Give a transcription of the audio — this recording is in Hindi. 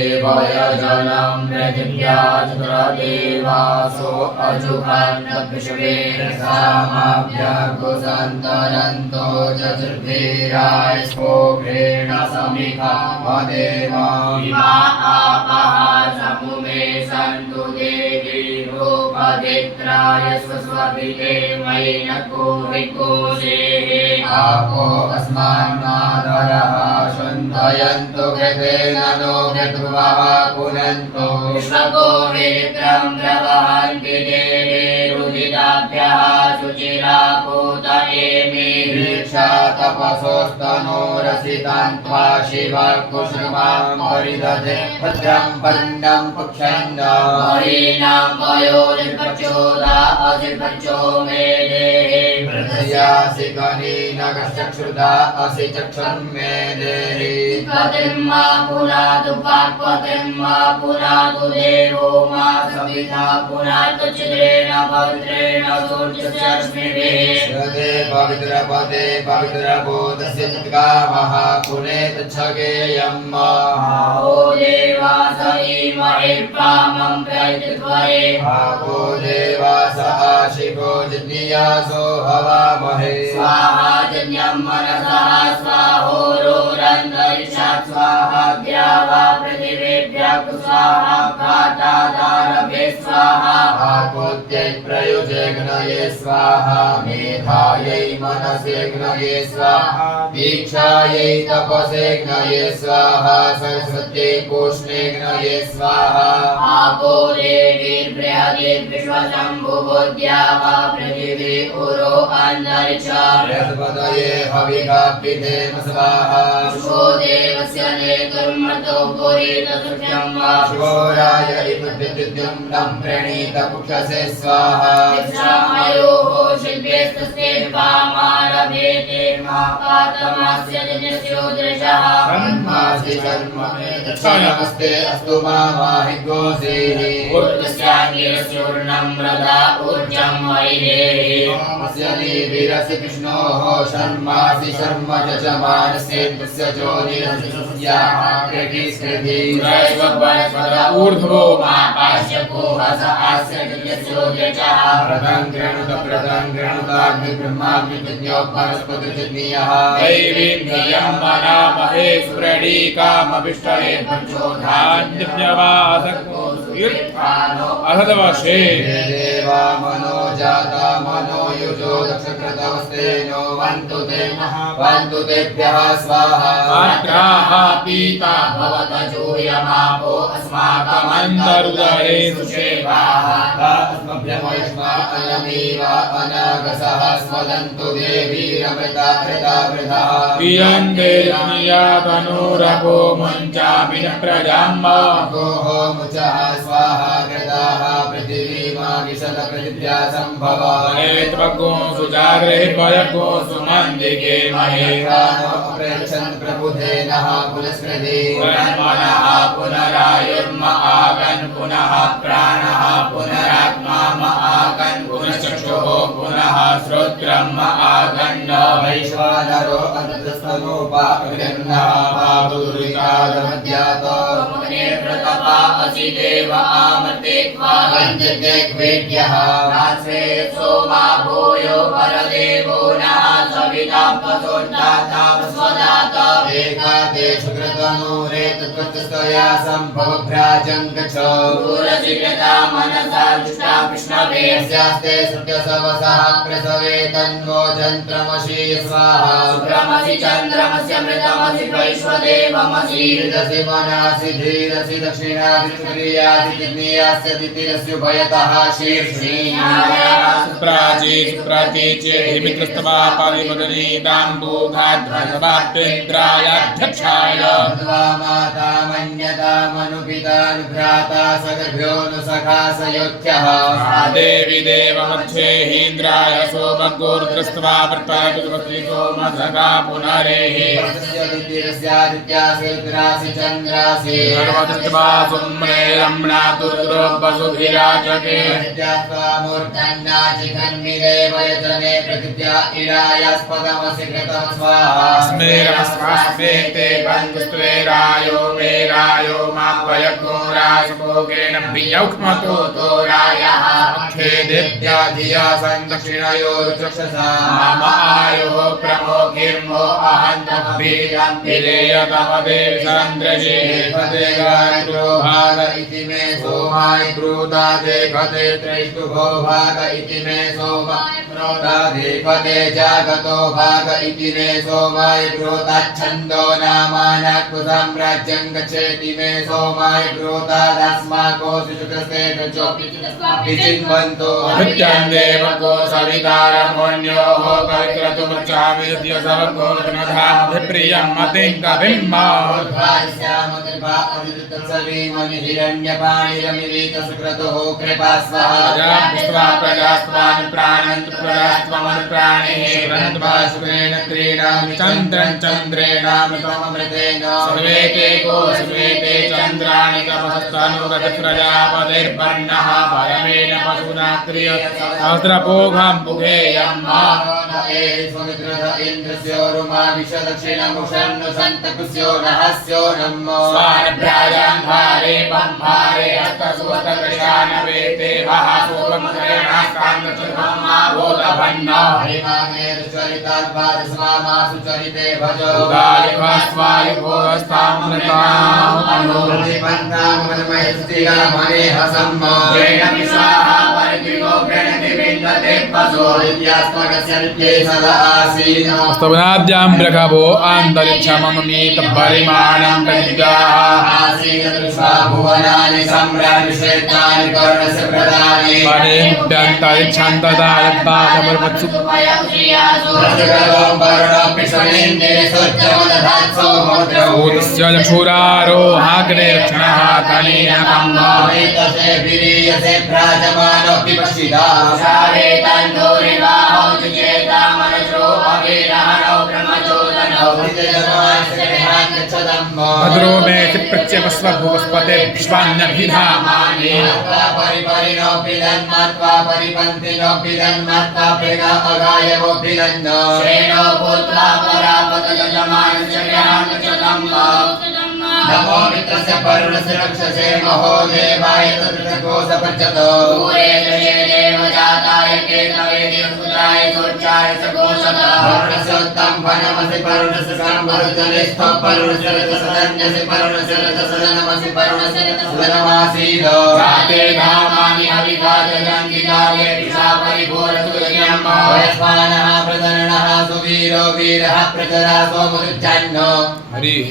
एदमगन्मदेवयजनं पृथिव्याचतुरदेवासो अजुहन्नद्विषवेरसामाभ्यकुसन्तरन्तो चतुर्भिराय स्फोघ्रेण समिखा मदेवा इमा आपः समुमे सन्तु देवी रूपदित्राय स्वस्वपिते मैनको विकोशेः आपो अस्मान्नादरः शन्तयन्तु कृतेन नो विद्रुवः पुनन्तो विश्वको विक्रम प्रवहन्ति देवे रुदिताभ्यः शुचिरापूतये मे वीक्षा तपसोस्तनो रसितान्त्वा शिवः कुसुमां परिदधे भद्रं पर्णं पक्षन्ना हरीणां वयोर्पचोदा अजिर्पचो मे देहे हृदयासि कनीनकश्चक्षुदा असि चक्षुर्मे देहि पतिम्मा पुनातु पाक्पतिम्मा पुनातु देवो मा सविता पुनातु चिद्रेण पवित्रेण सूर्यस्यस्मिभिः श्रदे पवित्रपदे पवित्रबोधस्य चित्कामः पुनेत छगेयम् आहो देवा सईमहिर्पामं प्रैतिध्वरे आहो देवा सहाशिको जिज्ञासो हवामहे स्वाहा जन्यं मनसः स्वाहोरोरन्तरिक्षात् स्वाहा द्यावा पृथिवीभ्यः स्वाहा काटादारभ्ये स्वाहा आकुत्यै प्रयुजे ग्नये स्वाहा मेधायै मनसे ग्नये स्वाहा दीक्षायै तपसे ग्नये स्वाहा सरस्वत्यै पूष्णे ग्नये स्वाहा आपो देवीर्बृहद्विश्वशम्भुबुद्ध्यावा पृथिवी उरो अन्तरिक्ष बृहस्पतये हविकापिधेम स्वाहा शुभो देवस्य नेतुर्मतो पुरीतसुख्यं वा शुभोराय विद्युद्युं नं प्रणीत पुक्षसे स्वाहा दीक्षामयोः शिल्पेस्तस्ते पामारभेते महापातमास्य दिनस्योदृशः ब्रह्मासि शर्ममे दक्षिणमस्ते अस्तु माहि गोसेः ऊर्ध्वस्याङ्गिरस्योर्णं रदा ऊर्जं वैदेहि ओमस्य वीरस्य कृष्णोः शर्मासि शर्म यजमानस्य तस्य ज्योतिरसि सुस्याः कृतिस्कृति ऊर्ध्वो मा पाश्यको हस आस्य दिव्यस्योदृशः प्रदं गृणुताग्निब्रह्माग्निविद्यो परस्पतिर्नियः दैवीं धियं मनामहे स्फुरणीकामभिष्टये प्रचोदयान्नित्यवासको अहदवशे देवा मनो जाता मनो युजो दक्षकृतवस्तेनो वन्तु तेभ्यः स्वाहा पात्राः पीता भवत जूयमापो अस्माकमन्तरुदरे सुषेवाः अस्मभ्यमयुष्मा अयमेव अनागसः स्वदन्तु देवीरमृता वृथः पियन्ते तनूरपो मुञ्चामि न प्रजां गोः मुचः स्वाहा कृताः पृथिवीमाविशत पृथिव्या सम्भवा त्वगो सुजाग्रे पयगो सुमन्दिके महेशानो प्रेक्षन् प्रबुधेनः पुनस्कृति पुनर्मनः पुनरायुर्म आगन् पुनः प्राणः पुनरात्मा आगन् पुनश्चक्षुः पुनः श्रोत्रम् आगन् वैश्वानरो अन्तस्तनोपागन्नः पादुरिकादमध्यातो प्रतपा असि देव आमते क्वागन्त्यते क्वेद्यः रात्रे सोमा भूयो परदेवो नः सविता पसोन्दाता स्वदाता एकादेशु कृतनूरे तत्त्वस्तया सम्भवभ्राजं गच्छ दूरचिकृता मनसा दुष्टा विष्णवे स्यास्ते सत्यसवसः प्रसवे तन्वो जन्त्रमसि स्वाहा सुब्रह्मसि चन्द्रमस्य मृतमसि वैश्वदेवमसि हृदसि मनासि धीरसि दक्षिणादिक्रियासि जिज्ञास्य दितिरस्य भयतः शीर्षि प्राचीचे हिमित्रस्तवा पालिमदनी दाम्बूघाध्वजवाप्तेन्द्रायाध्यक्षाय माता मन्यतामनुपितानुभ्राता सगर्भ्यो नु सखा सयोध्यः देवी देवमध्ये हीन्द्राय सोमगोर्दृष्ट्वा वर्तयतुमस्तिको मधगा पुनरेः दिद्यस्यादित्यासि रुद्रासि चन्द्रासि भगवतस्त्वा सुम्ने रम्णा दुर्गोपसुभिराजके मूर्धन्याचिकन्मिदेवयजने प्रतिज्ञा इडायास्पदमसि कृतं स्वाहा स्मेरमस्वास्मे ते बन्धुस्त्वे रायो मे रायो मापयको राजभोगेन प्रियौक्ष्मतो तो रायः अक्षे दिव्या धिया सन्दक्षिणयोरुचक्षसा मम आयुः प्रमोकिर्मो अहन्तभीरं विलेयतमदेव चन्द्रजे देवदेवान्द्रो भाग इति मे सोमाय क्रोधा देखते त्रैष्टुभो भाग इति मे सोमाय क्रोधा देखते जागतो भाग इति मे सोमाय क्रोधाच्छन्दो नामानाकृतं राज्यं गच्छेति मे सोमाय क्रोधादस्माको शिशुकृते विचिन्वन्तो अभित्यं देवको सवितारमोऽन्योः कविक्रतुमृच्छामि सवको नधाम प्रियं मतिं कविम्मा हिरण्यपाणिरमिलीतसुक्रतुः कृपास्वः प्रजास्त्वानुप्राणेः शुक्रेण क्रीडामि चन्द्रं चन्द्रेणामृतमृतेन सर्वे ते चन्द्राणि तपस्तनुरथप्रजापतिर्पन्नः परमेण पशुना क्रियते सहस्रपोघं पुगेयं मा इन्द्रस्योरुमा विशदक्षिणमुषन्नु सन्तकुस्यो नहस्यो नमो स्वानभ्याजां भारे बंभारे हस्तसुवतकृशानवेते वः सोपं क्रयणास्तान्दचुर्मं मा बोधभन्ना हरिमाङ्गेर्चरिताद्वादस्वामासु चरिते भजो उदायुवास्वायुभोगस्तामृताम् स्तवनाद्यां प्रगभो आन्तरिक्षममीत परिमाणं भुवनानि सम्राट् परेभ्यन्तरिक्षन्तदायत्पादपर्वत्सु ओदस्य चक्षुरारोहाग्ने रक्षणः तनेन भद्रो मे प्रत्यमस्व भुवस्पते विश्वान्यभिधामानि नमो मित्रस्य परुणस्य रक्षसे महो देवाय तत्कोसपच्यतो देवजाताय केतवे दिवसुताय सोच्चाय सकोसता परुणस्योत्तम फलमसि परुणस्य संवरुजनिस्थो परुणस्य रथसदन्यसि परुणस्य रथसदनमसि परुणस्य रथसदनमासीदो जाते धामानि अविभाजयन्तिकाले पिशा परिभोरसुयज्ञम् वयस्मानः प्रदरणः सुवीरो वीरः प्रजरा सोमुच्चन्नो हरिः